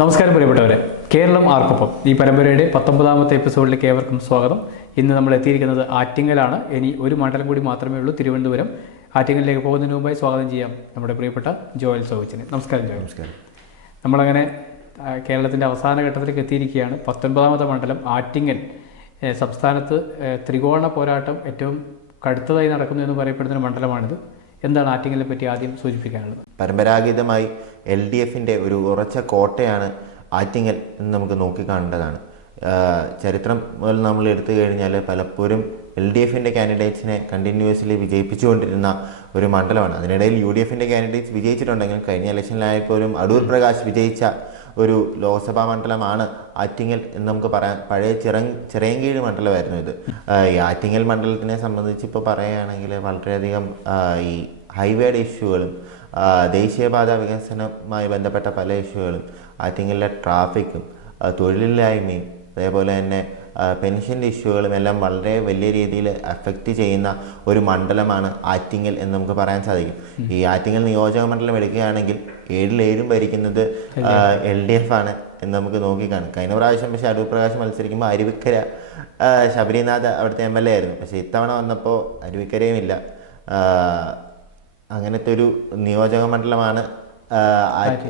നമസ്കാരം പ്രിയപ്പെട്ടവരെ. കേരളം ആർക്കൊപ്പം. ഈ പരമ്പരയുടെ പത്തൊമ്പതാമത്തെ എപ്പിസോഡിലേക്ക് ഏവർക്കും സ്വാഗതം. ഇന്ന് നമ്മൾ എത്തിയിരിക്കുന്നത് ആറ്റിങ്ങലാണ്. ഇനി ഒരു മണ്ഡലം കൂടി മാത്രമേ ഉള്ളൂ തിരുവനന്തപുരം. ആറ്റിങ്ങലിലേക്ക് പോകുന്നതിന് മുമ്പായി സ്വാഗതം ചെയ്യാം നമ്മുടെ പ്രിയപ്പെട്ട ജോയൽ സോവിച്ചിന് നമസ്കാരം ജോയൽ. നമസ്കാരം. നമ്മളങ്ങനെ കേരളത്തിന്റെ അവസാന ഘട്ടത്തിലേക്ക് എത്തിയിരിക്കുകയാണ്. പത്തൊൻപതാമത്തെ മണ്ഡലം ആറ്റിങ്ങൽ സംസ്ഥാനത്ത് ത്രികോണ പോരാട്ടം ഏറ്റവും കടുത്തതായി നടക്കുന്നു എന്ന് പറയപ്പെടുന്ന ഒരു മണ്ഡലമാണിത്. എന്താണ് ആറ്റിങ്ങലിനെ പറ്റി ആദ്യം സൂചിപ്പിക്കാനുള്ളത്? പരമ്പരാഗതമായി എൽ ഡി എഫിന്റെ ഒരു ഉറച്ച കോട്ടയാണ് ആറ്റിങ്ങൽ എന്ന് നമുക്ക് നോക്കിക്കാണേണ്ടതാണ്. ചരിത്രം മുതൽ നമ്മൾ എടുത്തു കഴിഞ്ഞാൽ പലപ്പോഴും എൽ ഡി എഫിന്റെ കാൻഡിഡേറ്റ്സിനെ കണ്ടിന്യൂസ്ലി വിജയിപ്പിച്ചുകൊണ്ടിരുന്ന ഒരു മണ്ഡലമാണ്. അതിനിടയിൽ യു ഡി എഫിന്റെ കാൻഡിഡേറ്റ്സ് വിജയിച്ചിട്ടുണ്ടെങ്കിൽ കഴിഞ്ഞ ഇലക്ഷനിലായപ്പോലും അടൂർ പ്രകാശ് വിജയിച്ച ഒരു ലോക്സഭാ മണ്ഡലമാണ് ആറ്റിങ്ങൽ എന്ന് നമുക്ക് പറയാൻ പഴയ ചിറ ചിറയൻകീഴ് മണ്ഡലമായിരുന്നു ഇത്. ഈ ആറ്റിങ്ങൽ മണ്ഡലത്തിനെ സംബന്ധിച്ച് ഇപ്പോൾ പറയുകയാണെങ്കിൽ വളരെയധികം ഈ ഹൈവേയുടെ ഇഷ്യൂകളും ദേശീയപാത വികസനവുമായി ബന്ധപ്പെട്ട പല ഇഷ്യൂകളും ആറ്റിങ്ങലിലെ ട്രാഫിക്കും തൊഴിലില്ലായ്മയും അതേപോലെ തന്നെ പെൻഷന്റെ ഇഷ്യൂകളും എല്ലാം വളരെ വലിയ രീതിയിൽ അഫക്റ്റ് ചെയ്യുന്ന ഒരു മണ്ഡലമാണ് ആറ്റിങ്ങൽ എന്ന് നമുക്ക് പറയാൻ സാധിക്കും. ഈ ആറ്റിങ്ങൽ നിയോജക മണ്ഡലം എടുക്കുകയാണെങ്കിൽ ഏഴിലേഴും ഭരിക്കുന്നത് എൽ ഡി എഫ് ആണ് എന്ന് നമുക്ക് നോക്കിക്കാണും കഴിഞ്ഞ പ്രാവശ്യം പക്ഷേ അടൂർ പ്രകാശ് മത്സരിക്കുമ്പോൾ അരുവിക്കര ശബരിനാഥ് അവിടുത്തെ എം എൽ എ ആയിരുന്നു. പക്ഷേ ഇത്തവണ വന്നപ്പോൾ അരുവിക്കരയും ഇല്ല അങ്ങനത്തെ ഒരു നിയോജക മണ്ഡലമാണ്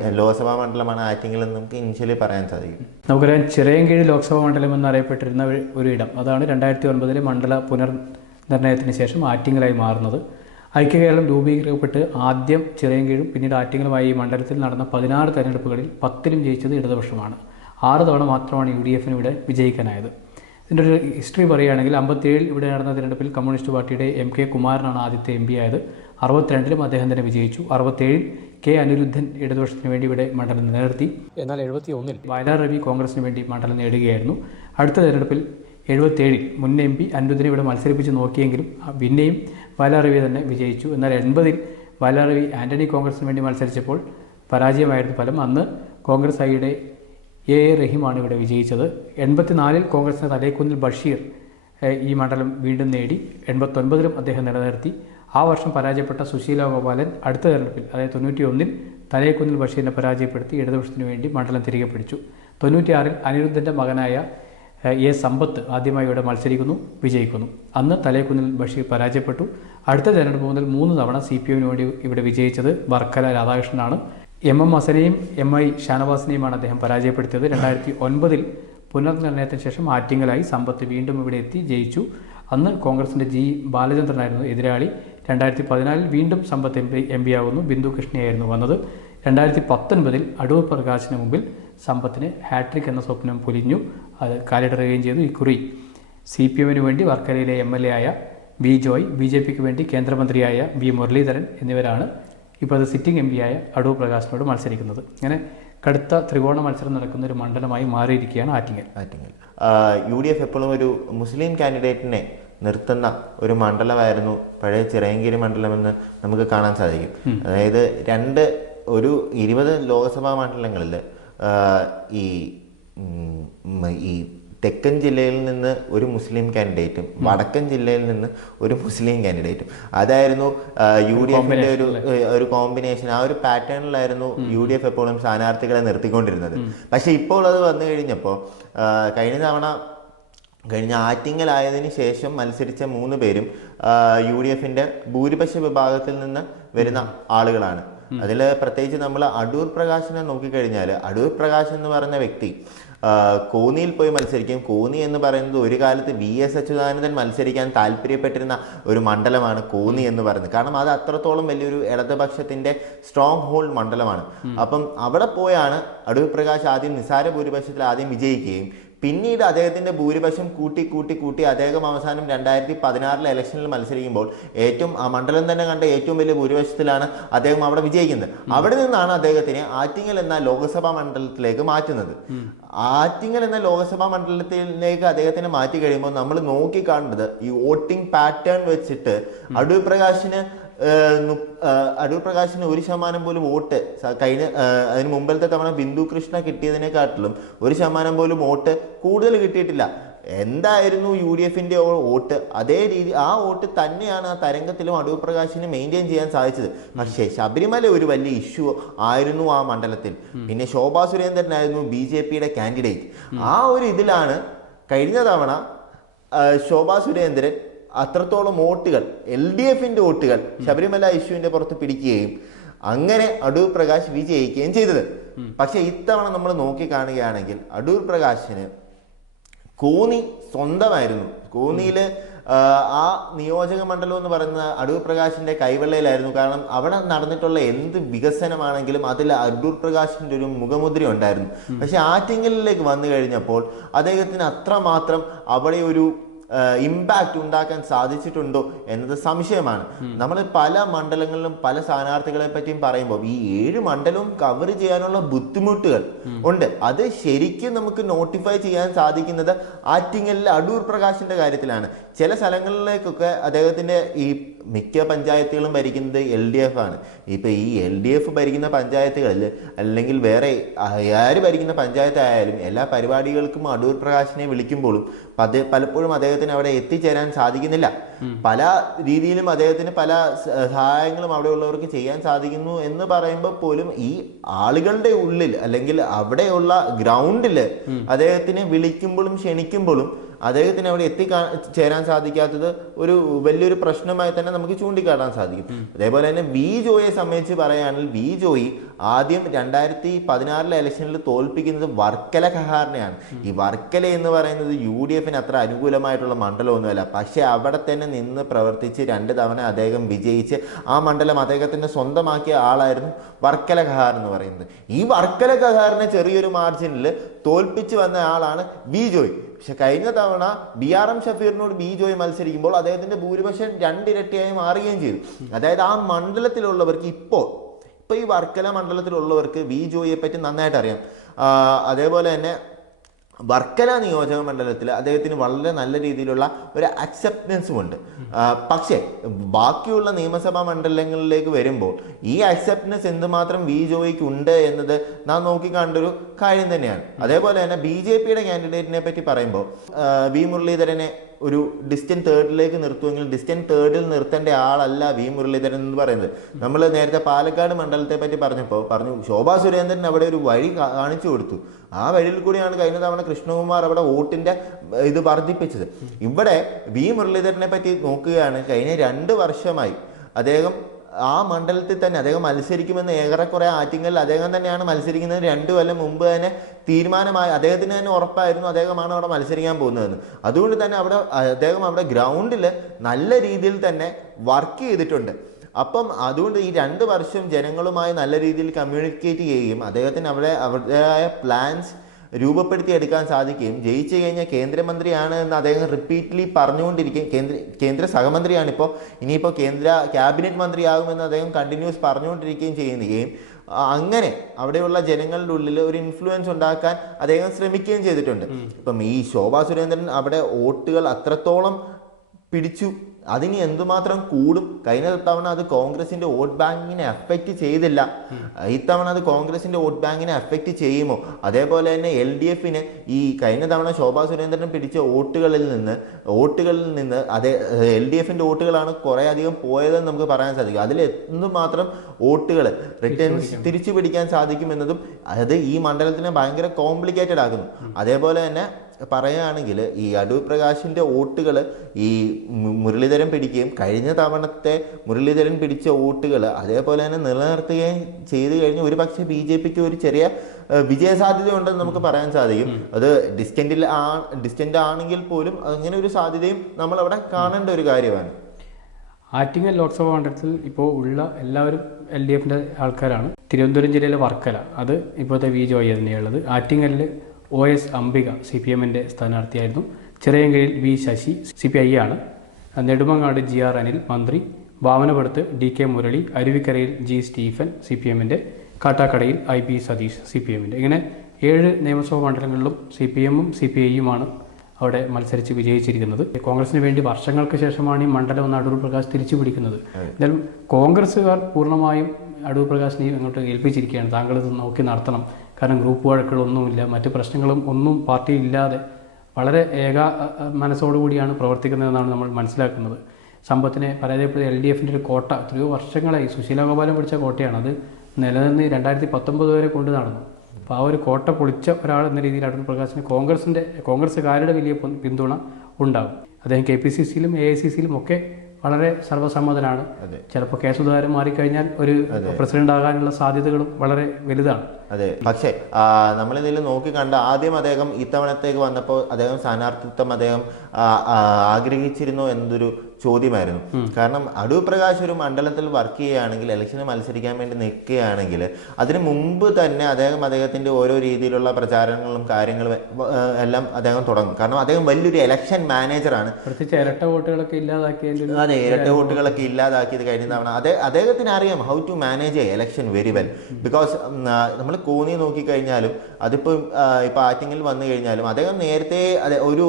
ലോക്സഭാ മണ്ഡലമാണ് ആറ്റിങ്ങിൽ എന്ന് നമുക്ക് ഇനിഷ്യലി പറയാൻ സാധിക്കും. നമുക്കറിയാം ചിറയൻകീഴ് ലോക്സഭാ മണ്ഡലം എന്നറിയപ്പെട്ടിരുന്ന ഒരു- ഒരു ഇടം. അതാണ് രണ്ടായിരത്തി ഒൻപതിലെ മണ്ഡല പുനർനിർണയത്തിന് ശേഷം ആറ്റിങ്ങലായി മാറുന്നത്. ഐക്യകേരളം രൂപീകരിക്കപ്പെട്ട് ആദ്യം ചിറയൻകീഴും പിന്നീട് ആറ്റിങ്ങലുമായി ഈ മണ്ഡലത്തിൽ നടന്ന പതിനാറ് തെരഞ്ഞെടുപ്പുകളിൽ പത്തിലും ജയിച്ചത് ഇടതുപക്ഷമാണ്. ആറ് തവണ മാത്രമാണ് യു ഡി എഫിന് ഇവിടെ വിജയിക്കാനായത്. ഇതിന്റെ ഒരു ഹിസ്റ്ററി പറയുകയാണെങ്കിൽ അമ്പത്തിയേഴിൽ ഇവിടെ നടന്ന തിരഞ്ഞെടുപ്പിൽ കമ്മ്യൂണിസ്റ്റ് പാർട്ടിയുടെ എം കെ കുമാരനാണ് ആദ്യത്തെ എം പി ആയത്. അറുപത്തിരണ്ടിലും അദ്ദേഹം തന്നെ വിജയിച്ചു. അറുപത്തേഴിൽ കെ അനിരുദ്ധൻ ഇടതുപക്ഷത്തിന് വേണ്ടി ഇവിടെ മണ്ഡലം നിലനിർത്തി. എന്നാൽ എഴുപത്തി ഒന്നിൽ വയലാർ രവി കോൺഗ്രസിന് വേണ്ടി മണ്ഡലം നേടുകയായിരുന്നു. അടുത്ത തെരഞ്ഞെടുപ്പിൽ എഴുപത്തേഴിൽ മുൻ എം പി അനിരുദ്ധനെ ഇവിടെ മത്സരിപ്പിച്ച് നോക്കിയെങ്കിലും പിന്നെയും വയലാർ രവി തന്നെ വിജയിച്ചു. എന്നാൽ എൺപതിൽ വയലാർ രവി ആന്റണി കോൺഗ്രസിന് വേണ്ടി മത്സരിച്ചപ്പോൾ പരാജയമായിരുന്നു ഫലം. അന്ന് കോൺഗ്രസ് ഐയുടെ എ എ റഹീമാണ് ഇവിടെ വിജയിച്ചത്. എൺപത്തിനാലിൽ കോൺഗ്രസിന്റെ തലേക്കുന്നിൽ ബഷീർ ഈ മണ്ഡലം വീണ്ടും നേടി. എൺപത്തൊൻപതിലും അദ്ദേഹം നിലനിർത്തി. ആ വർഷം പരാജയപ്പെട്ട സുശീല ഗോപാലൻ അടുത്ത തെരഞ്ഞെടുപ്പിൽ അതായത് തൊണ്ണൂറ്റി ഒന്നിൽ തലേക്കുന്നിൽ ബഷീറിനെ പരാജയപ്പെടുത്തി ഇടതുപക്ഷത്തിന് വേണ്ടി മണ്ഡലം തിരികെ പിടിച്ചു. തൊണ്ണൂറ്റിയാറിൽ അനിരുദ്ധന്റെ മകനായ എ സമ്പത്ത് ആദ്യമായി ഇവിടെ മത്സരിക്കുന്നു വിജയിക്കുന്നു. അന്ന് തലേക്കുന്നിൽ ബഷീർ പരാജയപ്പെട്ടു. അടുത്ത തെരഞ്ഞെടുപ്പ് മുതൽ മൂന്ന് തവണ സി പി എമ്മിന് വേണ്ടി ഇവിടെ വിജയിച്ചത് വർക്കല രാധാകൃഷ്ണനാണ്. എം എം ഹസനെയും എം ഐ ഷാനവാസിനെയുമാണ് അദ്ദേഹം പരാജയപ്പെടുത്തിയത്. രണ്ടായിരത്തി ഒൻപതിൽ പുനർനിർണയത്തിന് ശേഷം ആറ്റിങ്ങലായി സമ്പത്ത് വീണ്ടും ഇവിടെ എത്തി ജയിച്ചു. അന്ന് കോൺഗ്രസിന്റെ ജി. ബാലചന്ദ്രനായിരുന്നു എതിരാളി. രണ്ടായിരത്തി പതിനാലിൽ വീണ്ടും Sampath M P M P ആവുന്നു. ബിന്ദു കൃഷ്ണയായിരുന്നു വന്നത്. രണ്ടായിരത്തി പത്തൊൻപതിൽ അടൂർ പ്രകാശിന് മുമ്പിൽ സമ്പത്തിന് ഹാട്രിക് എന്ന സ്വപ്നം പൊലിഞ്ഞു. അത് കാലിടറുകയും ചെയ്തു. ഇക്കുറി സി പി എമ്മിന് വേണ്ടി വർക്കലയിലെ എം എൽ എ ആയ വി ജോയ് ബി ജെ പിക്ക് വേണ്ടി കേന്ദ്രമന്ത്രിയായ വി മുരളീധരൻ എന്നിവരാണ് ഇപ്പോൾ അത് സിറ്റിംഗ് എം ആയ അടൂർ പ്രകാശിനോട് മത്സരിക്കുന്നത്. അങ്ങനെ കടുത്ത ത്രികോണ മത്സരം നടക്കുന്ന ഒരു മണ്ഡലമായി മാറിയിരിക്കുകയാണ് Attingal. Attingal. U D F എപ്പോഴും ഒരു മുസ്ലിം കാൻഡിഡേറ്റിനെ നിർത്തുന്ന ഒരു മണ്ഡലമായിരുന്നു പഴയ ചിറയൻകീരി മണ്ഡലമെന്ന് നമുക്ക് കാണാൻ സാധിക്കും. അതായത് രണ്ട് ഒരു ഇരുപത് ലോക്സഭാ മണ്ഡലങ്ങളിൽ ഈ ഈ തെക്കൻ ജില്ലയിൽ നിന്ന് ഒരു മുസ്ലിം കാൻഡിഡേറ്റും വടക്കൻ ജില്ലയിൽ നിന്ന് ഒരു മുസ്ലിം കാൻഡിഡേറ്റും. അതായിരുന്നു യു ഡി എഫിന്റെ ഒരു ഒരു കോമ്പിനേഷൻ. ആ ഒരു പാറ്റേണിലായിരുന്നു യു ഡി എഫ് എപ്പോഴും സ്ഥാനാർത്ഥികളെ നിർത്തിക്കൊണ്ടിരുന്നത്. പക്ഷെ ഇപ്പോൾ അത് വന്നു കഴിഞ്ഞപ്പോൾ കഴിഞ്ഞ തവണ കഴിഞ്ഞ ആറ്റിങ്ങലായതിന് ശേഷം മത്സരിച്ച മൂന്ന് പേരും യു ഡി എഫിന്റെ ഭൂരിപക്ഷ വിഭാഗത്തിൽ നിന്ന് വരുന്ന ആളുകളാണ്. അതിൽ പ്രത്യേകിച്ച് നമ്മൾ അടൂർ പ്രകാശിനെ നോക്കിക്കഴിഞ്ഞാൽ അടൂർ പ്രകാശ് എന്ന് പറഞ്ഞ വ്യക്തി കോന്നിയിൽ പോയി മത്സരിക്കും. കോന്നി എന്ന് പറയുന്നത് ഒരു കാലത്ത് വി എസ് അച്യുതാനന്ദൻ മത്സരിക്കാൻ താല്പര്യപ്പെട്ടിരുന്ന ഒരു മണ്ഡലമാണ് കോന്നി എന്ന് പറയുന്നത്. കാരണം അത് അത്രത്തോളം വലിയൊരു ഇടതുപക്ഷത്തിന്റെ സ്ട്രോങ് ഹോൾഡ് മണ്ഡലമാണ്. അപ്പം അവിടെ പോയാണ് അടൂർ പ്രകാശ് ആദ്യം നിസാര ഭൂരിപക്ഷത്തിൽ ആദ്യം വിജയിക്കുകയും പിന്നീട് അദ്ദേഹത്തിന്റെ ഭൂരിപക്ഷം കൂട്ടി കൂട്ടി കൂട്ടി അദ്ദേഹം അവസാനം രണ്ടായിരത്തി പതിനാറിലെ ഇലക്ഷനിൽ മത്സരിക്കുമ്പോൾ ഏറ്റവും ആ മണ്ഡലം തന്നെ കണ്ട ഏറ്റവും വലിയ ഭൂരിപക്ഷത്തിലാണ് അദ്ദേഹം അവിടെ വിജയിക്കുന്നത്. അവിടെ നിന്നാണ് അദ്ദേഹത്തിനെ ആറ്റിങ്ങൽ എന്ന ലോക്സഭാ മണ്ഡലത്തിലേക്ക് മാറ്റുന്നത്. ആറ്റിങ്ങൽ എന്ന ലോക്സഭാ മണ്ഡലത്തിലേക്ക് അദ്ദേഹത്തിനെ മാറ്റി കഴിയുമ്പോൾ നമ്മൾ നോക്കി കാണുന്നത് ഈ വോട്ടിംഗ് പാറ്റേൺ വെച്ചിട്ട് അടൂർ പ്രകാശിന് അടൂർ പ്രകാശിന് ഒരു ശതമാനം പോലും വോട്ട് കഴിഞ്ഞ അതിന് മുമ്പിലത്തെ തവണ ബിന്ദു കൃഷ്ണ കിട്ടിയതിനെക്കാട്ടിലും ഒരു ശതമാനം പോലും വോട്ട് കൂടുതൽ കിട്ടിയിട്ടില്ല. എന്തായിരുന്നു യു ഡി എഫിന്റെ വോട്ട്? അതേ രീതി ആ വോട്ട് തന്നെയാണ് ആ തരംഗത്തിലും അടൂർ പ്രകാശിന് മെയിന്റെയിൻ ചെയ്യാൻ സാധിച്ചത്. പക്ഷേ ശബരിമല ഒരു വലിയ ഇഷ്യൂ ആയിരുന്നു ആ മണ്ഡലത്തിൽ. പിന്നെ ശോഭാ സുരേന്ദ്രനായിരുന്നു ബി ജെ പിയുടെ കാൻഡിഡേറ്റ് ആ ഒരു ഇതിലാണ് കഴിഞ്ഞ തവണ ശോഭാ സുരേന്ദ്രൻ അത്രത്തോളം വോട്ടുകൾ എൽ ഡി എഫിന്റെ വോട്ടുകൾ ശബരിമല ഇഷ്യൂവിന്റെ പുറത്ത് പിടിക്കുകയും അങ്ങനെ അടൂർ പ്രകാശ് വിജയിക്കുകയും ചെയ്തത്. പക്ഷെ ഇത്തവണ നമ്മൾ നോക്കി കാണുകയാണെങ്കിൽ അടൂർ പ്രകാശിന് കോന്നി സ്വന്തമായിരുന്നു. കോന്നിയിൽ ആ, നിയോജക മണ്ഡലം എന്ന് പറയുന്ന അടൂർ പ്രകാശിന്റെ കൈവെള്ളയിലായിരുന്നു. കാരണം അവിടെ നടന്നിട്ടുള്ള എന്ത് വികസനമാണെങ്കിലും അതിൽ അടൂർ പ്രകാശിന്റെ ഒരു മുഖമുദ്ര ഉണ്ടായിരുന്നു. പക്ഷെ ആറ്റിങ്ങലിലേക്ക് വന്നു കഴിഞ്ഞപ്പോൾ അദ്ദേഹത്തിന് അത്രമാത്രം അവിടെ ഒരു ഇമ്പാക്റ്റ് ഉണ്ടാക്കാൻ സാധിച്ചിട്ടുണ്ടോ എന്നത് സംശയമാണ്. നമ്മൾ പല മണ്ഡലങ്ങളിലും പല സ്ഥാനാർത്ഥികളെ പറ്റിയും പറയുമ്പോൾ ഈ ഏഴ് മണ്ഡലവും കവർ ചെയ്യാനുള്ള ബുദ്ധിമുട്ടുകൾ ഉണ്ട്. അത് ശരിക്കും നമുക്ക് നോട്ടിഫൈ ചെയ്യാൻ സാധിക്കുന്നത് ആറ്റിങ്ങലിലെ അടൂർ പ്രകാശിന്റെ കാര്യത്തിലാണ്. ചില സ്ഥലങ്ങളിലേക്കൊക്കെ അദ്ദേഹത്തിന്റെ ഈ മിക്ക പഞ്ചായത്തുകളും ഭരിക്കുന്നത് എൽ ഡി എഫ് ആണ്. ഇപ്പൊ ഈ എൽ ഡി എഫ് ഭരിക്കുന്ന പഞ്ചായത്തുകളിൽ അല്ലെങ്കിൽ വേറെ ആര് ഭരിക്കുന്ന പഞ്ചായത്ത് ആയാലും എല്ലാ പരിപാടികൾക്കും അടൂർ പ്രകാശിനെ വിളിക്കുമ്പോഴും പത് പലപ്പോഴും അദ്ദേഹത്തിന് അവിടെ എത്തിച്ചേരാൻ സാധിക്കുന്നില്ല. പല രീതിയിലും അദ്ദേഹത്തിന് പല സഹായങ്ങളും അവിടെ ഉള്ളവർക്ക് ചെയ്യാൻ സാധിക്കുന്നു എന്ന് പറയുമ്പോൾ പോലും ഈ ആളുകളുടെ ഉള്ളിൽ അല്ലെങ്കിൽ അവിടെയുള്ള ഗ്രൗണ്ടിൽ അദ്ദേഹത്തിനെ വിളിക്കുമ്പോഴും ക്ഷണിക്കുമ്പോഴും അദ്ദേഹത്തിന് അവിടെ എത്തിക്കാ ചേരാൻ സാധിക്കാത്തത് ഒരു വലിയൊരു പ്രശ്നമായി തന്നെ നമുക്ക് ചൂണ്ടിക്കാട്ടാൻ സാധിക്കും. അതേപോലെ തന്നെ വി ജോയെ സംബന്ധിച്ച് പറയുകയാണെങ്കിൽ വി ജോയി ആദ്യം രണ്ടായിരത്തി പതിനാറിലെ ഇലക്ഷനിൽ തോൽപ്പിക്കുന്നത് വർക്കല കഹാറിനെയാണ്. ഈ വർക്കല എന്ന് പറയുന്നത് യു ഡി എഫിന് അത്ര അനുകൂലമായിട്ടുള്ള മണ്ഡലമൊന്നുമല്ല. പക്ഷേ അവിടെ തന്നെ നിന്ന് പ്രവർത്തിച്ച് രണ്ട് തവണ അദ്ദേഹം വിജയിച്ച് ആ മണ്ഡലം അദ്ദേഹത്തിന്റെ സ്വന്തമാക്കിയ ആളായിരുന്നു വർക്കല കഹാർ എന്ന് പറയുന്നത്. ഈ വർക്കല കഹാറിനെ ചെറിയൊരു മാർജിനിൽ തോൽപ്പിച്ച് വന്ന ആളാണ് ബി ജോയ്. പക്ഷെ കഴിഞ്ഞ തവണ ബി ആർ എം ഷഫീറിനോട് ബി ജോയ് മത്സരിക്കുമ്പോൾ അദ്ദേഹത്തിന്റെ ഭൂരിപക്ഷം രണ്ടിരട്ടിയായി മാറുകയും ചെയ്തു. അതായത് ആ മണ്ഡലത്തിലുള്ളവർക്ക് ഇപ്പോൾ ഇപ്പൊ ഈ വർക്കല മണ്ഡലത്തിലുള്ളവർക്ക് വി ജോയിയെ പറ്റി നന്നായിട്ട് അറിയാം അതേപോലെ തന്നെ വർക്കല നിയോജക മണ്ഡലത്തിൽ അദ്ദേഹത്തിന് വളരെ നല്ല രീതിയിലുള്ള ഒരു അക്സെപ്റ്റൻസും ഉണ്ട്. പക്ഷേ ബാക്കിയുള്ള നിയമസഭാ മണ്ഡലങ്ങളിലേക്ക് വരുമ്പോൾ ഈ അക്സെപ്റ്റൻസ് എന്തുമാത്രം വി ജോയിക്ക് ഉണ്ട് എന്നത് നാം നോക്കിക്കാണ്ടൊരു കാര്യം തന്നെയാണ്. അതേപോലെ തന്നെ ബി ജെ പിയുടെ കാൻഡിഡേറ്റിനെ പറ്റി പറയുമ്പോൾ വി മുരളീധരനെ ഒരു ഡിസ്റ്റന്റ് തേർഡിലേക്ക് നിർത്തുമെങ്കിൽ ഡിസ്റ്റന്റ് തേർഡിൽ നിർത്തേണ്ട ആളല്ല വി മുരളീധരൻ എന്ന് പറയുന്നത്. നമ്മൾ നേരത്തെ പാലക്കാട് മണ്ഡലത്തെ പറ്റി പറഞ്ഞപ്പോൾ പറഞ്ഞു ശോഭാ സുരേന്ദ്രൻ അവിടെ ഒരു വഴി കാണിച്ചു കൊടുത്തു. ആ വഴിയിൽ കൂടിയാണ് കഴിഞ്ഞ തവണ കൃഷ്ണകുമാർ അവിടെ വോട്ടിന്റെ ഇത് വർദ്ധിപ്പിച്ചത്. ഇവിടെ വി മുരളീധരനെ പറ്റി നോക്കുകയാണ് കഴിഞ്ഞ രണ്ട് വർഷമായി അദ്ദേഹം ആ മണ്ഡലത്തിൽ തന്നെ അദ്ദേഹം മത്സരിക്കുമെന്ന് ഏറെക്കുറെ ആറ്റിങ്ങൽ അദ്ദേഹം തന്നെയാണ് മത്സരിക്കുന്നത്. രണ്ടു കൊല്ലം മുമ്പ് തന്നെ തീരുമാനമായി അദ്ദേഹത്തിന് തന്നെ ഉറപ്പായിരുന്നു അദ്ദേഹമാണ് അവിടെ മത്സരിക്കാൻ പോകുന്നതെന്ന്. അതുകൊണ്ട് തന്നെ അവിടെ അദ്ദേഹം അവിടെ ഗ്രൗണ്ടിൽ നല്ല രീതിയിൽ തന്നെ വർക്ക് ചെയ്തിട്ടുണ്ട്. അപ്പം അതുകൊണ്ട് ഈ രണ്ട് വർഷം ജനങ്ങളുമായി നല്ല രീതിയിൽ കമ്മ്യൂണിക്കേറ്റ് ചെയ്യുകയും അദ്ദേഹത്തിന് അവിടെ അവരുടേതായ പ്ലാൻസ് രൂപപ്പെടുത്തി എടുക്കാൻ സാധിക്കുകയും ജയിച്ചു കഴിഞ്ഞാൽ കേന്ദ്രമന്ത്രിയാണ് എന്ന് അദ്ദേഹം റിപ്പീറ്റ്ലി പറഞ്ഞുകൊണ്ടിരിക്കും കേന്ദ്ര കേന്ദ്ര സഹമന്ത്രിയാണ് ഇപ്പോൾ ഇനിയിപ്പോൾ കേന്ദ്ര ക്യാബിനറ്റ് മന്ത്രിയാകുമെന്ന് അദ്ദേഹം കണ്ടിന്യൂസ് പറഞ്ഞുകൊണ്ടിരിക്കുകയും ചെയ്യുകയും അങ്ങനെ അവിടെയുള്ള ജനങ്ങളുടെ ഉള്ളിൽ ഒരു ഇൻഫ്ലുവൻസ് ഉണ്ടാക്കാൻ അദ്ദേഹം ശ്രമിക്കുകയും ചെയ്തിട്ടുണ്ട്. ഇപ്പം ഈ ശോഭാ സുരേന്ദ്രൻ അവിടെ വോട്ടുകൾ അത്രത്തോളം പിടിച്ചു. അതിന് എന്തുമാത്രം കൂടും? കഴിഞ്ഞ തവണ അത് കോൺഗ്രസിന്റെ വോട്ട് ബാങ്കിനെ അഫക്റ്റ് ചെയ്തില്ല. ഇത്തവണ അത് കോൺഗ്രസിന്റെ വോട്ട് ബാങ്കിനെ അഫക്റ്റ് ചെയ്യുമോ? അതേപോലെ തന്നെ എൽ ഡി എഫിന് ഈ കഴിഞ്ഞ തവണ ശോഭാ സുരേന്ദ്രൻ പിടിച്ച വോട്ടുകളിൽ നിന്ന് വോട്ടുകളിൽ നിന്ന് അതേ എൽ ഡി എഫിന്റെ വോട്ടുകളാണ് കുറെ അധികം പോയതെന്ന് നമുക്ക് പറയാൻ സാധിക്കും. അതിൽ എന്തുമാത്രം വോട്ടുകൾ റിട്ടേൺസ് തിരിച്ചു പിടിക്കാൻ സാധിക്കുമെന്നതും അത് ഈ മണ്ഡലത്തിനെ ഭയങ്കര കോംപ്ലിക്കേറ്റഡ് ആക്കുന്നു. അതേപോലെ തന്നെ പറയുകയാണെങ്കിൽ ഈ അടൂർ പ്രകാശിന്റെ വോട്ടുകൾ ഈ മുരളീധരൻ പിടിക്കുകയും കഴിഞ്ഞ തവണത്തെ മുരളീധരൻ പിടിച്ച വോട്ടുകൾ അതേപോലെ തന്നെ നിലനിർത്തുകയും ചെയ്തു കഴിഞ്ഞ് ഒരു പക്ഷേ ബി ജെ പിക്ക് ഒരു ചെറിയ വിജയസാധ്യത ഉണ്ടെന്ന് നമുക്ക് പറയാൻ സാധിക്കും. അത് ഡിസ്റ്റന്റിൽ ആ ഡിസ്റ്റന്റ് ആണെങ്കിൽ പോലും അങ്ങനെ ഒരു സാധ്യതയും നമ്മൾ അവിടെ കാണേണ്ട ഒരു കാര്യമാണ്. ആറ്റിങ്ങൽ ലോക്സഭാ മണ്ഡലത്തിൽ ഇപ്പോൾ ഉള്ള എല്ലാവരും എൽ ഡി എഫിന്റെ ആൾക്കാരാണ്. തിരുവനന്തപുരം ജില്ലയിലെ വർക്കല. അത് ഇപ്പോഴത്തെ വി ജോയി തന്നെയുള്ളത് ആറ്റിങ്ങലിൽ O S Ambika C P എമ്മിന്റെ സ്ഥാനാർത്ഥിയായിരുന്നു. ചിറയങ്കയിൽ V Sasi C P I ആണ്. നെടുമങ്ങാട് ജി ആർ അനിൽ മന്ത്രി. ഭാവനപുരത്ത് ഡി കെ മുരളി. അരുവിക്കരയിൽ ജി സ്റ്റീഫൻ സി പി എമ്മിന്റെ. കാട്ടാക്കടയിൽ I P Satheesh C P എമ്മിന്റെ. ഇങ്ങനെ ഏഴ് നിയമസഭാ മണ്ഡലങ്ങളിലും സി പി എമ്മും സി പി ഐയുമാണ് അവിടെ മത്സരിച്ച് വിജയിച്ചിരിക്കുന്നത്. കോൺഗ്രസിന് വേണ്ടി വർഷങ്ങൾക്ക് ശേഷമാണ് ഈ മണ്ഡലം അടൂർ പ്രകാശ് തിരിച്ചു പിടിക്കുന്നത്. എന്തായാലും കോൺഗ്രസ്സുകാർ പൂർണമായും അടൂർ പ്രകാശിനെ അങ്ങോട്ട് ഏൽപ്പിച്ചിരിക്കുകയാണ്. താങ്കൾ ഇത് നോക്കി നടത്തണം. കാരണം ഗ്രൂപ്പ് വഴക്കുകളൊന്നുമില്ല മറ്റ് പ്രശ്നങ്ങളും ഒന്നും പാർട്ടി ഇല്ലാതെ വളരെ ഏക മനസ്സോടുകൂടിയാണ് പ്രവർത്തിക്കുന്നതെന്നാണ് നമ്മൾ മനസ്സിലാക്കുന്നത്. സമ്പത്തിനെ പരാജയപ്പെടുത്തിയ എൽ ഡി എഫിന്റെ ഒരു കോട്ട എത്രയോ വർഷങ്ങളായി സുശീല ഗോപാലം പിടിച്ച കോട്ടയാണ്. അത് നിലനിന്ന് രണ്ടായിരത്തി പത്തൊമ്പത് വരെ കൊണ്ടു നടന്നു. അപ്പോൾ ആ ഒരു കോട്ട പൊളിച്ച ഒരാൾ എന്ന രീതിയിൽ അടുത്ത പ്രകാശിന് കോൺഗ്രസിന്റെ കോൺഗ്രസ്സുകാരുടെ വലിയ പിന്തുണ ഉണ്ടാകും. അദ്ദേഹം കെ പി സി സിയിലും എ ഐ സി സിയിലും ഒക്കെ വളരെ സർവസമ്മതനാണ്. ചിലപ്പോൾ കെ സുധാകരൻ മാറിക്കഴിഞ്ഞാൽ ഒരു പ്രസിഡന്റ് ആകാനുള്ള സാധ്യതകളും വളരെ വലുതാണ്. അതെ. പക്ഷേ നമ്മളിതിൽ നോക്കി കണ്ട ആദ്യം അദ്ദേഹം ഇത്തവണത്തേക്ക് വന്നപ്പോൾ അദ്ദേഹം സ്ഥാനാർത്ഥിത്വം അദ്ദേഹം ആഗ്രഹിച്ചിരുന്നു എന്നതൊരു ചോദ്യമായിരുന്നു. കാരണം അടൂർ പ്രകാശ് ഒരു മണ്ഡലത്തിൽ വർക്ക് ചെയ്യുകയാണെങ്കിൽ ഇലക്ഷന് മത്സരിക്കാൻ വേണ്ടി നിൽക്കുകയാണെങ്കിൽ അതിന് മുമ്പ് തന്നെ അദ്ദേഹം അദ്ദേഹത്തിന്റെ ഓരോ രീതിയിലുള്ള പ്രചാരണങ്ങളും കാര്യങ്ങളും എല്ലാം അദ്ദേഹം തുടങ്ങും. കാരണം അദ്ദേഹം വലിയൊരു ഇലക്ഷൻ മാനേജറാണ് ആണ്. ഇരട്ട വോട്ടുകളൊക്കെ അതെ ഇരട്ട വോട്ടുകളൊക്കെ ഇല്ലാതാക്കിയത് കഴിഞ്ഞ തവണ അതെ അദ്ദേഹത്തിന് അറിയാം how to manage a election very well because നമ്മൾ കോന്നി നോക്കിക്കഴിഞ്ഞാലും അതിപ്പോ ഇപ്പൊ ആറ്റിങ്ങിൽ വന്നു കഴിഞ്ഞാലും അദ്ദേഹം നേരത്തെ ഒരു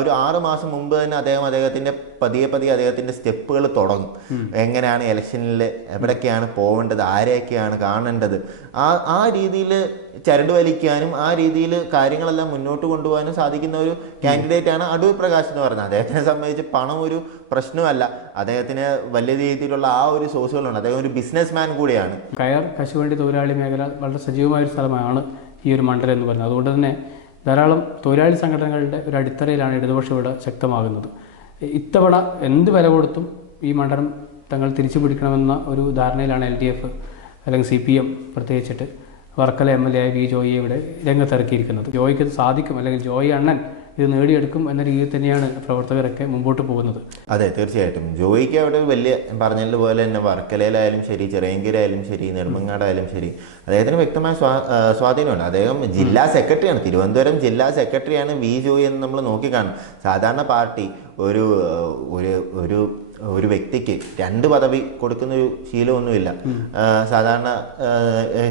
ഒരു ആറ് മാസം മുമ്പ് തന്നെ അദ്ദേഹം അദ്ദേഹത്തിന്റെ പതിയെ പതിയെ അദ്ദേഹത്തിന്റെ സ്റ്റെപ്പുകൾ തുടങ്ങും. എങ്ങനെയാണ് ഇലക്ഷനിൽ എവിടൊക്കെയാണ് പോവേണ്ടത് ആരെയൊക്കെയാണ് കാണേണ്ടത്. ആ ആ രീതിയിൽ ചരട് വലിക്കാനും ആ രീതിയിൽ കാര്യങ്ങളെല്ലാം മുന്നോട്ട് കൊണ്ടുപോകാനും സാധിക്കുന്ന ഒരു കാൻഡിഡേറ്റ് ആണ് അടൂർ പ്രകാശ് എന്ന് പറയുന്നത്. അദ്ദേഹത്തിനെ സംബന്ധിച്ച് പണം ഒരു പ്രശ്നമല്ല. അദ്ദേഹത്തിന് വലിയ രീതിയിലുള്ള ആ ഒരു സോഴ്സുകളുണ്ട്. അദ്ദേഹം ഒരു ബിസിനസ് മാൻ കൂടിയാണ്. കയർ കശുവണ്ടി തൊഴിലാളി മേഖല വളരെ സജീവമായ ഒരു സ്ഥലമാണ് ഈ ഒരു മണ്ഡലം എന്ന് പറയുന്നത്. അതുകൊണ്ട് തന്നെ ധാരാളം തൊഴിലാളി സംഘടനകളുടെ ഒരു അടിത്തറയിലാണ് ഇടതുപക്ഷം ഇവിടെ ശക്തമാകുന്നത്. ഇത്തവണ എന്ത് വില കൊടുത്തും ഈ മണ്ഡലം തങ്ങൾ തിരിച്ചു പിടിക്കണമെന്ന ഒരു ധാരണയിലാണ് എൽ ഡി എഫ് അല്ലെങ്കിൽ സി പി എം പ്രത്യേകിച്ചിട്ട് വർക്കല എം എൽ എ ആയ വി ജോയിയെ ഇവിടെ രംഗത്തിറക്കിയിരിക്കുന്നത്. ജോയിക്ക് സാധിക്കും അല്ലെങ്കിൽ ജോയി അണ്ണൻ ഇത് നേടിയെടുക്കും എന്ന രീതിയിൽ തന്നെയാണ് പ്രവർത്തകരൊക്കെ മുമ്പോട്ട് പോകുന്നത്. അതെ തീർച്ചയായിട്ടും. ജോയിക്ക് അവിടെ വലിയ പറഞ്ഞതുപോലെ തന്നെ വർക്കലയിലായാലും ശരി ചെറിയങ്കിലായാലും ശരി നെടുമങ്ങാടായാലും ശരി അദ്ദേഹത്തിന് വ്യക്തമായ സ്വാ സ്വാധീനമുണ്ട്. അദ്ദേഹം ജില്ലാ സെക്രട്ടറിയാണ്. തിരുവനന്തപുരം ജില്ലാ സെക്രട്ടറിയാണ് വി ജോയി എന്ന് നമ്മൾ നോക്കിക്കാണും. സാധാരണ പാർട്ടി ഒരു ഒരു ഒരു ഒരു വ്യക്തിക്ക് രണ്ട് പദവി കൊടുക്കുന്ന ഒരു ശീലമൊന്നുമില്ല സാധാരണ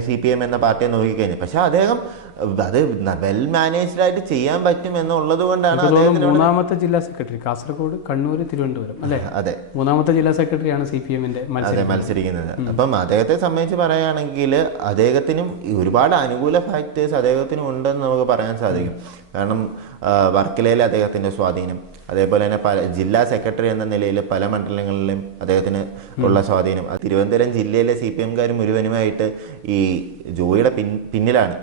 സി പി എം എന്ന പാർട്ടിയെ നോക്കിക്കഴിഞ്ഞാൽ. പക്ഷെ അദ്ദേഹം അത് വെൽ മാനേജ്ഡ് ആയിട്ട് ചെയ്യാൻ പറ്റും എന്നുള്ളത് കൊണ്ടാണ് മൂന്നാമത്തെ ജില്ലാ സെക്രട്ടറി കാസർഗോഡ് കണ്ണൂർ തിരുവനന്തപുരം അല്ലേ? അതെ. മൂന്നാമത്തെ ജില്ലാ സെക്രട്ടറിയാണ് സി പി എമ്മിന്റെ മത്സരം മത്സരിക്കുന്നത്. അപ്പം അദ്ദേഹത്തെ സംബന്ധിച്ച് പറയുകയാണെങ്കിൽ അദ്ദേഹത്തിനും ഒരുപാട് അനുകൂല ഫാക്ടേഴ്സ് അദ്ദേഹത്തിനും ഉണ്ടെന്ന് നമുക്ക് പറയാൻ സാധിക്കും. കാരണം ആ, വർക്കലയിലെ അദ്ദേഹത്തിന്റെ സ്വാധീനം അതേപോലെ തന്നെ പല ജില്ലാ സെക്രട്ടറി എന്ന നിലയിൽ പല മണ്ഡലങ്ങളിലും അദ്ദേഹത്തിന് ഉള്ള സ്വാധീനം. തിരുവനന്തപുരം ജില്ലയിലെ സി പി എംകാർ മുഴുവനുമായിട്ട് ഈ ജോയിയുടെ പിൻ പിന്നിലാണ്.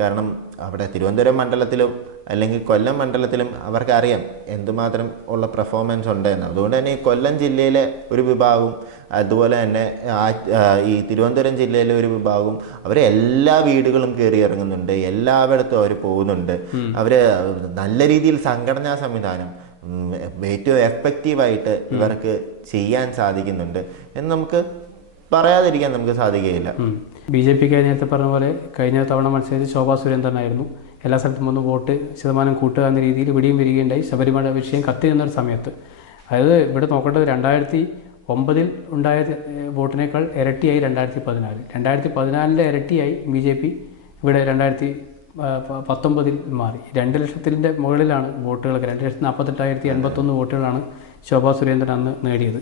കാരണം അവിടെ തിരുവനന്തപുരം മണ്ഡലത്തിലും അല്ലെങ്കിൽ കൊല്ലം മണ്ഡലത്തിലും അവർക്ക് അറിയാം എന്തുമാത്രം ഉള്ള പെർഫോമൻസ് ഉണ്ട് എന്ന്. അതുകൊണ്ട് തന്നെ ഈ കൊല്ലം ജില്ലയിലെ ഒരു വിഭാഗവും അതുപോലെ തന്നെ ഈ തിരുവനന്തപുരം ജില്ലയിലെ ഒരു വിഭാഗവും അവർ എല്ലാ വീടുകളും കയറി ഇറങ്ങുന്നുണ്ട്. എല്ലായിടത്തും അവർ പോകുന്നുണ്ട്. അവർ നല്ല രീതിയിൽ സംഘടനാ സംവിധാനം ഏറ്റവും എഫക്റ്റീവായിട്ട് ഇവർക്ക് ചെയ്യാൻ സാധിക്കുന്നുണ്ട്. എന്ന് നമുക്ക് പറയാതിരിക്കാൻ നമുക്ക് സാധിക്കുകയില്ല. ബി ജെ പിക്ക് നേരത്തെ പറഞ്ഞ പോലെ കഴിഞ്ഞ തവണ മത്സരിച്ച് ശോഭാ സുരേന്ദ്രനായിരുന്നു എല്ലാ സ്ഥലത്തും വന്ന് വോട്ട് ശതമാനം കൂട്ടുക എന്ന രീതിയിൽ ഇവിടെയും വരികയുണ്ടായി. ശബരിമല വിഷയം കത്തി നിന്നൊരു സമയത്ത്. അതായത് ഇവിടെ നോക്കേണ്ടത് രണ്ടായിരത്തി ഒമ്പതിൽ ഉണ്ടായ വോട്ടിനേക്കാൾ ഇരട്ടിയായി രണ്ടായിരത്തി പതിനാല്. രണ്ടായിരത്തി പതിനാലിന്റെ ഇരട്ടിയായി ബി ജെ പി ഇവിടെ രണ്ടായിരത്തി പത്തൊമ്പതിൽ മാറി. രണ്ട് ലക്ഷത്തിന്റെ മുകളിലാണ് വോട്ടുകളൊക്കെ. രണ്ട് ലക്ഷത്തി നാൽപ്പത്തെട്ടായിരത്തി എൺപത്തൊന്ന് വോട്ടുകളാണ് ശോഭാ സുരേന്ദ്രൻ അന്ന് നേടിയത്.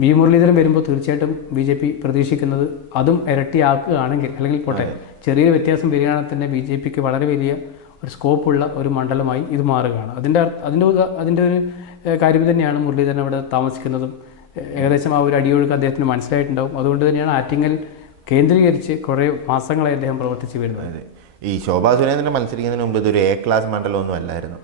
വി മുരളീധരൻ വരുമ്പോൾ തീർച്ചയായിട്ടും ബി ജെ പി പ്രതീക്ഷിക്കുന്നത് അതും ഇരട്ടിയാക്കുകയാണെങ്കിൽ അല്ലെങ്കിൽ പോട്ടെ ചെറിയൊരു വ്യത്യാസം വരികയാണെങ്കിൽ തന്നെ ബി ജെ പിക്ക് വളരെ വലിയ ഒരു സ്കോപ്പുള്ള ഒരു മണ്ഡലമായി ഇത് മാറുകയാണ്. അതിന്റെ അതിന്റെ അതിന്റെ ഒരു കാര്യം തന്നെയാണ് മുരളീധരൻ അവിടെ താമസിക്കുന്നതും. ഏകദേശം ആ ഒരു അടിയൊഴുക്ക് അദ്ദേഹത്തിന് മനസ്സിലായിട്ടുണ്ടാവും. അതുകൊണ്ട് തന്നെയാണ് ആറ്റിങ്ങൽ കേന്ദ്രീകരിച്ച് കുറേ മാസങ്ങളായി അദ്ദേഹം പ്രവർത്തിച്ചു വരുന്നത്. ഈ ശോഭാ സുരേന്ദ്രൻ മത്സരിക്കുന്നതിന് മുമ്പ് ഇതൊരു എ ക്ലാസ് മണ്ഡലമൊന്നും അല്ലായിരുന്നു.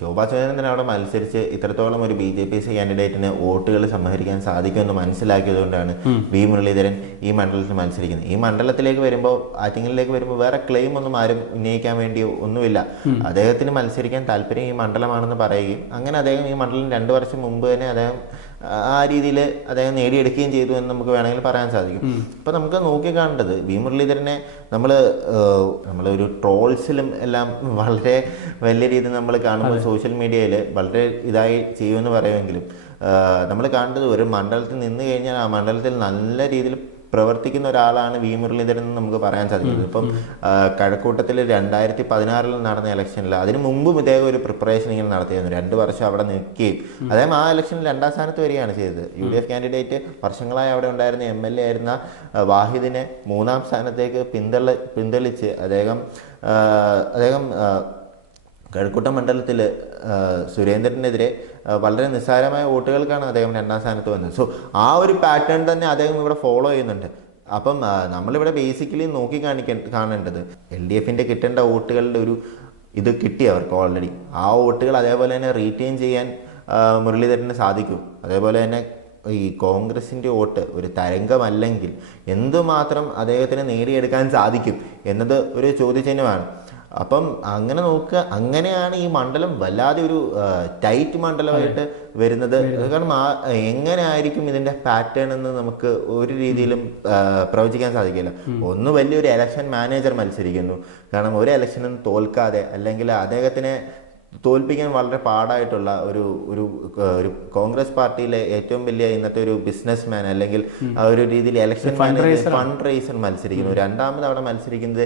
ശോഭാ സുരേന്ദ്രൻ അവിടെ മത്സരിച്ച് ഇത്രത്തോളം ഒരു ബി ജെ പി സി കാൻഡിഡേറ്റിന് വോട്ടുകൾ സംഹരിക്കാൻ സാധിക്കുമെന്ന് മനസ്സിലാക്കിയതുകൊണ്ടാണ് വി മുരളീധരൻ ഈ മണ്ഡലത്തിൽ മത്സരിക്കുന്നത്. ഈ മണ്ഡലത്തിലേക്ക് വരുമ്പോൾ ആറ്റിങ്ങലിലേക്ക് വരുമ്പോൾ വേറെ ക്ലെയിം ഒന്നും ആരും ഉന്നയിക്കാൻ വേണ്ടി ഒന്നുമില്ല. അദ്ദേഹത്തിന് മത്സരിക്കാൻ താല്പര്യം ഈ മണ്ഡലമാണെന്ന് പറയുകയും അങ്ങനെ അദ്ദേഹം ഈ മണ്ഡലം രണ്ടു വർഷം മുമ്പ് തന്നെ അദ്ദേഹം ആ രീതിയിൽ അദ്ദേഹം നേടിയെടുക്കുകയും ചെയ്തു എന്ന് നമുക്ക് വേണമെങ്കിൽ പറയാൻ സാധിക്കും. അപ്പൊ നമുക്ക് നോക്കിക്കാണേണ്ടത് വി മുരളീധരനെ നമ്മൾ നമ്മളൊരു ട്രോൾസിലും എല്ലാം വളരെ വലിയ രീതിയിൽ നമ്മൾ കാണുമ്പോൾ സോഷ്യൽ മീഡിയയിൽ വളരെ ഇതായി ചെയ്യുമെന്ന് പറയുമെങ്കിലും നമ്മൾ കാണേണ്ടത് ഒരു മണ്ഡലത്തിൽ നിന്ന് കഴിഞ്ഞാൽ ആ മണ്ഡലത്തിൽ നല്ല രീതിയിൽ പ്രവർത്തിക്കുന്ന ഒരാളാണ് വി മുരളീധരൻ എന്ന് നമുക്ക് പറയാൻ സാധിക്കുന്നത്. ഇപ്പം കഴക്കൂട്ടത്തിൽ രണ്ടായിരത്തി പതിനാറിൽ നടന്ന ഇലക്ഷനിൽ അതിനു മുമ്പും ഇദ്ദേഹം ഒരു പ്രിപ്പറേഷൻ ഇങ്ങനെ നടത്തിയിരുന്നു. രണ്ട് വർഷം അവിടെ നിൽക്കുകയും. അദ്ദേഹം ആ ഇലക്ഷനിൽ രണ്ടാം സ്ഥാനത്ത് വരികയാണ് ചെയ്തത്. യു ഡി എഫ് കാൻഡിഡേറ്റ് വർഷങ്ങളായി അവിടെ ഉണ്ടായിരുന്ന എം എൽ എ ആയിരുന്ന വാഹിദിനെ മൂന്നാം സ്ഥാനത്തേക്ക് പിന്തള്ളി പിന്തള്ളിച്ച് അദ്ദേഹം അദ്ദേഹം കഴക്കൂട്ടം മണ്ഡലത്തിൽ സുരേന്ദ്രനെതിരെ വളരെ നിസ്സാരമായ വോട്ടുകൾക്കാണ് അദ്ദേഹം രണ്ടാം സ്ഥാനത്ത് വന്നത്. സോ ആ ഒരു പാറ്റേൺ തന്നെ അദ്ദേഹം ഇവിടെ ഫോളോ ചെയ്യുന്നുണ്ട്. അപ്പം നമ്മളിവിടെ ബേസിക്കലി നോക്കി കാണിക്ക കാണേണ്ടത് എൽ ഡി എഫിന്റെ കിട്ടേണ്ട വോട്ടുകളുടെ ഒരു ഇത് കിട്ടി അവർക്ക് ഓൾറെഡി ആ വോട്ടുകൾ അതേപോലെ തന്നെ റീറ്റെയിൻ ചെയ്യാൻ മുരളീധരന് സാധിക്കും. അതേപോലെ തന്നെ ഈ കോൺഗ്രസിന്റെ വോട്ട് ഒരു തരംഗമല്ലെങ്കിൽ എന്തുമാത്രം അദ്ദേഹത്തിന് നേടിയെടുക്കാൻ സാധിക്കും എന്നത് ഒരു ചോദ്യചിഹ്നമാണ്. അപ്പം അങ്ങനെ നോക്കുക. അങ്ങനെയാണ് ഈ മണ്ഡലം വല്ലാതെ ഒരു ടൈറ്റ് മണ്ഡലമായിട്ട് വരുന്നത്. കാരണം ആ എങ്ങനെ ആയിരിക്കും ഇതിന്റെ പാറ്റേൺ എന്ന് നമുക്ക് ഒരു രീതിയിലും പ്രവചിക്കാൻ സാധിക്കില്ല. ഒന്ന് വലിയൊരു എലക്ഷൻ മാനേജർ മത്സരിക്കുന്നു. കാരണം ഒരു എലക്ഷനും തോൽക്കാതെ അല്ലെങ്കിൽ അദ്ദേഹത്തിനെ തോൽപ്പിക്കാൻ വളരെ പാടായിട്ടുള്ള ഒരു ഒരു ഒരു കോൺഗ്രസ് പാർട്ടിയിലെ ഏറ്റവും വലിയ ഇന്നത്തെ ഒരു ബിസിനസ് മാൻ അല്ലെങ്കിൽ ആ ഒരു രീതിയിൽ ഇലക്ഷൻ ഫണ്ട് റേസർ മത്സരിക്കുന്നു. രണ്ടാമത് അവിടെ മത്സരിക്കുന്നത്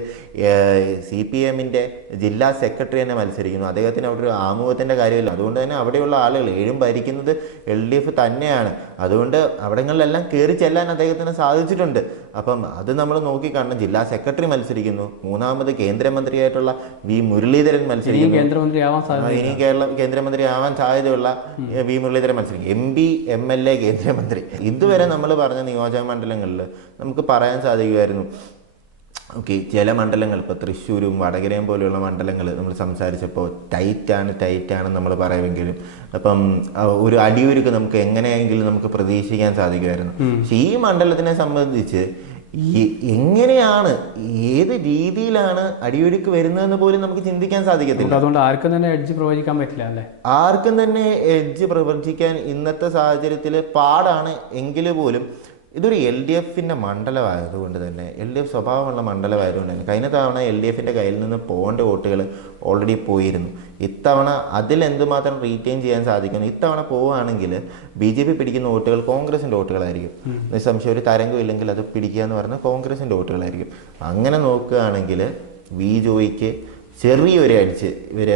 സി പി എമ്മിന്റെ ജില്ലാ സെക്രട്ടറി തന്നെ മത്സരിക്കുന്നു. അദ്ദേഹത്തിന് അവിടെ ഒരു ആമുഖത്തിന്റെ കാര്യമില്ല. അതുകൊണ്ട് തന്നെ അവിടെയുള്ള ആളുകൾ ഏഴും ഭരിക്കുന്നത് എൽ ഡി എഫ് തന്നെയാണ്. അതുകൊണ്ട് അവിടങ്ങളിലെല്ലാം കയറി ചെല്ലാൻ അദ്ദേഹത്തിന് സാധിച്ചിട്ടുണ്ട്. അപ്പം അത് നമ്മൾ നോക്കി കാണണം. ജില്ലാ സെക്രട്ടറി മത്സരിക്കുന്നു. മൂന്നാമത് കേന്ദ്രമന്ത്രിയായിട്ടുള്ള വി മുരളീധരൻ മത്സരിക്കുന്നു. സാധ്യത ഇനി കേരളം കേന്ദ്രമന്ത്രി ആവാൻ സാധ്യതയുള്ള വി മുരളീധരൻ മത്സരിക്കും. M P M L A കേന്ദ്രമന്ത്രി. ഇതുവരെ നമ്മൾ പറഞ്ഞ നിയോജക മണ്ഡലങ്ങളിൽ നമുക്ക് പറയാൻ സാധിക്കുമായിരുന്നു. ഓക്കെ ചില മണ്ഡലങ്ങൾ ഇപ്പോൾ തൃശ്ശൂരും വടകരയും പോലെയുള്ള മണ്ഡലങ്ങൾ നമ്മൾ സംസാരിച്ചപ്പോൾ ടൈറ്റാണ് ടൈറ്റാണ് നമ്മൾ പറയുമെങ്കിലും അപ്പം ഒരു അടിയൊരുക്ക് നമുക്ക് എങ്ങനെയെങ്കിലും നമുക്ക് പ്രതീക്ഷിക്കാൻ സാധിക്കുമായിരുന്നു. പക്ഷേ ഈ മണ്ഡലത്തിനെ സംബന്ധിച്ച് എങ്ങനെയാണ് ഏത് രീതിയിലാണ് അടിയൊഴുക്ക് വരുന്നതെന്ന് പോലും നമുക്ക് ചിന്തിക്കാൻ സാധിക്കത്തില്ല. അതുകൊണ്ട് ആർക്കും തന്നെ എഡ്ജ് പ്രവചിക്കാൻ പറ്റില്ല അല്ലേ? ആർക്കും തന്നെ എഡ്ജ് പ്രവചിക്കാൻ ഇന്നത്തെ സാഹചര്യത്തിൽ പാടാണ് എങ്കിൽ പോലും ഇതൊരു എൽ ഡി എഫിന്റെ മണ്ഡലമായതുകൊണ്ട് തന്നെ എൽ ഡി എഫ് സ്വഭാവമുള്ള മണ്ഡലമായതുകൊണ്ട് തന്നെ കഴിഞ്ഞ തവണ എൽ ഡി എഫിന്റെ കയ്യിൽ നിന്ന് പോകേണ്ട വോട്ടുകൾ ഓൾറെഡി പോയിരുന്നു. ഇത്തവണ അതിൽ എന്തുമാത്രം റീറ്റെയിൻ ചെയ്യാൻ സാധിക്കുന്നു? ഇത്തവണ പോവുകയാണെങ്കിൽ ബി ജെ പി പിടിക്കുന്ന വോട്ടുകൾ കോൺഗ്രസിന്റെ വോട്ടുകളായിരിക്കും. നിസ്സംശയം ഒരു തരംഗം ഇല്ലെങ്കിൽ അത് പിടിക്കുക എന്ന് പറഞ്ഞാൽ കോൺഗ്രസിന്റെ വോട്ടുകളായിരിക്കും. അങ്ങനെ നോക്കുകയാണെങ്കിൽ വി ജോയിക്ക് ചെറിയൊരു അടിച്ച് ഇവർ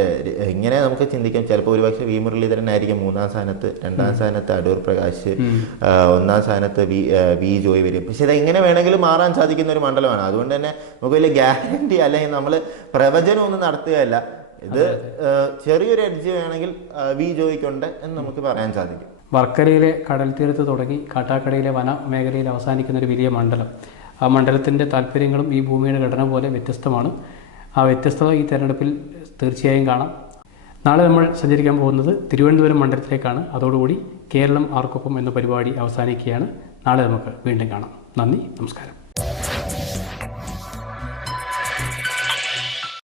ഇങ്ങനെ നമുക്ക് ചിന്തിക്കാം. ചിലപ്പോൾ ഒരുപക്ഷെ വി മുരളീധരനായിരിക്കും മൂന്നാം സ്ഥാനത്ത് രണ്ടാം സ്ഥാനത്ത് അടൂർ പ്രകാശ് ഒന്നാം സ്ഥാനത്ത് വി വി ജോയ് വരും. പക്ഷെ ഇത് എങ്ങനെ വേണമെങ്കിലും മാറാൻ സാധിക്കുന്ന ഒരു മണ്ഡലമാണ്. അതുകൊണ്ട് തന്നെ നമുക്ക് വലിയ ഗ്യാരണ്ടി അല്ലെങ്കിൽ നമ്മൾ പ്രവചനം ഒന്നും നടത്തുകയല്ല. ഇത് ചെറിയൊരു എഡ്ജ് വേണമെങ്കിൽ വി ജോയ്ക്കുണ്ട് എന്ന് നമുക്ക് പറയാൻ സാധിക്കും. വർക്കരയിലെ കടൽ തീരത്ത് തുടങ്ങി കാട്ടാക്കടയിലെ വന മേഖലയിൽ അവസാനിക്കുന്ന ഒരു വലിയ മണ്ഡലം. ആ മണ്ഡലത്തിന്റെ താല്പര്യങ്ങളും ഈ ഭൂമിയുടെ ഘടന പോലെ വ്യത്യസ്തമാണ്. ആ വ്യത്യസ്തത ഈ തെരഞ്ഞെടുപ്പിൽ തീർച്ചയായും കാണാം. നാളെ നമ്മൾ സഞ്ചരിക്കാൻ പോകുന്നത് തിരുവനന്തപുരം മണ്ഡലത്തിലേക്കാണ്. അതോടുകൂടി കേരളം ആർക്കൊപ്പം എന്ന പരിപാടി അവസാനിക്കുകയാണ്. നാളെ നമുക്ക് വീണ്ടും കാണാം. നന്ദി നമസ്കാരം.